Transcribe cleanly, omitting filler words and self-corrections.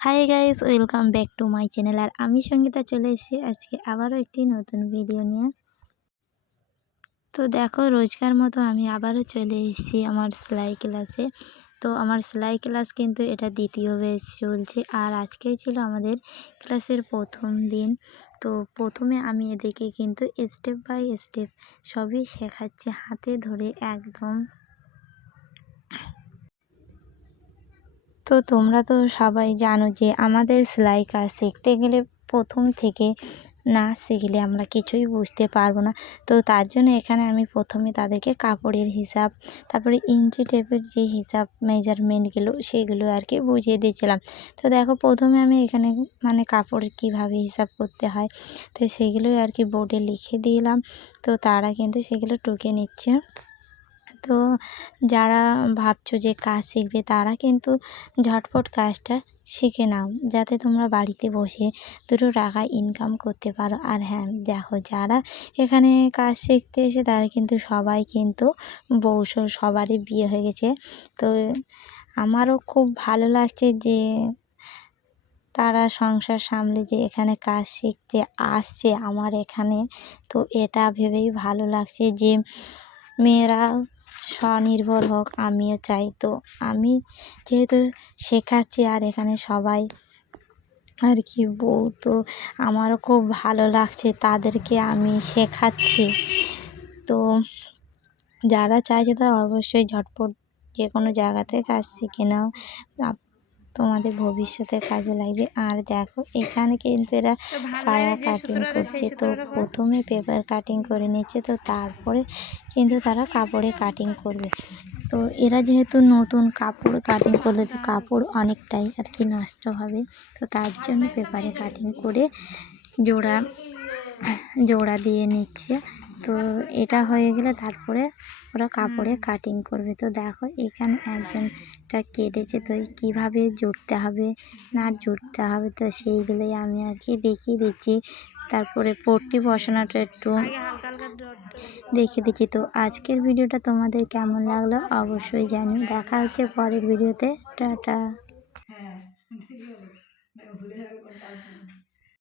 High guys, welcome back to my channel. আর আমি সঙ্গীতা চলে এসেছি আজকে আবারও একটি নতুন ভিডিও নিয়ে। তো দেখো, রোজকার মতো আমি আবারও চলে এসেছি আমার সেলাই ক্লাসে। তো আমার সেলাই ক্লাস কিন্তু এটা দ্বিতীয় ব্যাচ চলছে, আর আজকেই ছিল আমাদের ক্লাসের প্রথম দিন। তো প্রথমে আমি এদেরকে কিন্তু স্টেপ বাই স্টেপ সবই শেখাচ্ছি, হাতে ধরে একদম। তো তোমরা তো সবাই জানো যে আমাদের সেলাই কাজ শিখতে গেলে প্রথম থেকে না শিখলে আমরা কিছুই বুঝতে পারবো না। তো তার জন্য এখানে আমি প্রথমে তাদেরকে কাপড়ের হিসাব, তারপরে ইঞ্চি টেপের যে হিসাব মেজারমেন্টগুলো সেগুলো আর কি বুঝিয়ে দিয়েছিলাম। তো দেখো, প্রথমে আমি এখানে কাপড়ের কীভাবে হিসাব করতে হয় তো সেগুলোই আর কি বোর্ডে লিখে দিলাম। তো তারা কিন্তু সেগুলো টুকে নিচ্ছে। তো যারা ভাবছো যে কাজ শিখবে তারা কিন্তু ঝটপট কাজটা শিখে নাও, যাতে তোমরা বাড়িতে বসে দুটো টাকা ইনকাম করতে পারো। আর হ্যাঁ, দেখো, যারা এখানে কাজ শিখতে এসে তারা কিন্তু সবাই কিন্তু বউসহ সবারই বিয়ে হয়ে গেছে। তো আমারও খুব ভালো লাগছে যে তারা সংসার সামলে যে এখানে কাজ শিখতে আসছে আমার এখানে। তো এটা ভেবেই ভালো লাগছে যে মেয়েরা স্বনির্ভর হোক, আমিও চাই। তো আমি যেহেতু শেখাচ্ছি আর এখানে সবাই আর কি বউ, তো আমারও খুব ভালো লাগছে তাদেরকে আমি শেখাচ্ছি। তো যারা চাইছে তারা অবশ্যই ঝটপট যে কোনো জায়গাতে কাজ শিখে নাও, তোমাদের ভবিষ্যতে কাজে লাগবে। আর দেখো, এখানে কিন্তু এরা সায়া কাটিং করছে। তো প্রথমে পেপার কাটিং করে নিচ্ছে, তো তারপরে কিন্তু তারা কাপড়ে কাটিং করবে। তো এরা যেহেতু নতুন, কাপড় কাটিং করলে তো কাপড় অনেকটাই আর কি নষ্ট হবে। তো তার জন্য পেপারে কাটিং করে জোড়া জোড়া দিয়ে নিচ্ছে। তো এটা হয়ে গেলে তারপরে ওরা কাপড়ে কাটিং করবে। তো দেখো, এখানে একজনটা কেটেছে, তো কীভাবে জুড়তে হবে না জুড়তে হবে তো সেইগুলোই আমি আর কি দেখিয়ে দিচ্ছি। তারপরে পট্টি বসানোটা একটু দেখিয়ে দিচ্ছি। তো আজকের ভিডিওটা তোমাদের কেমন লাগলো অবশ্যই জানিও। দেখা হচ্ছে পরের ভিডিওতে। টাটা।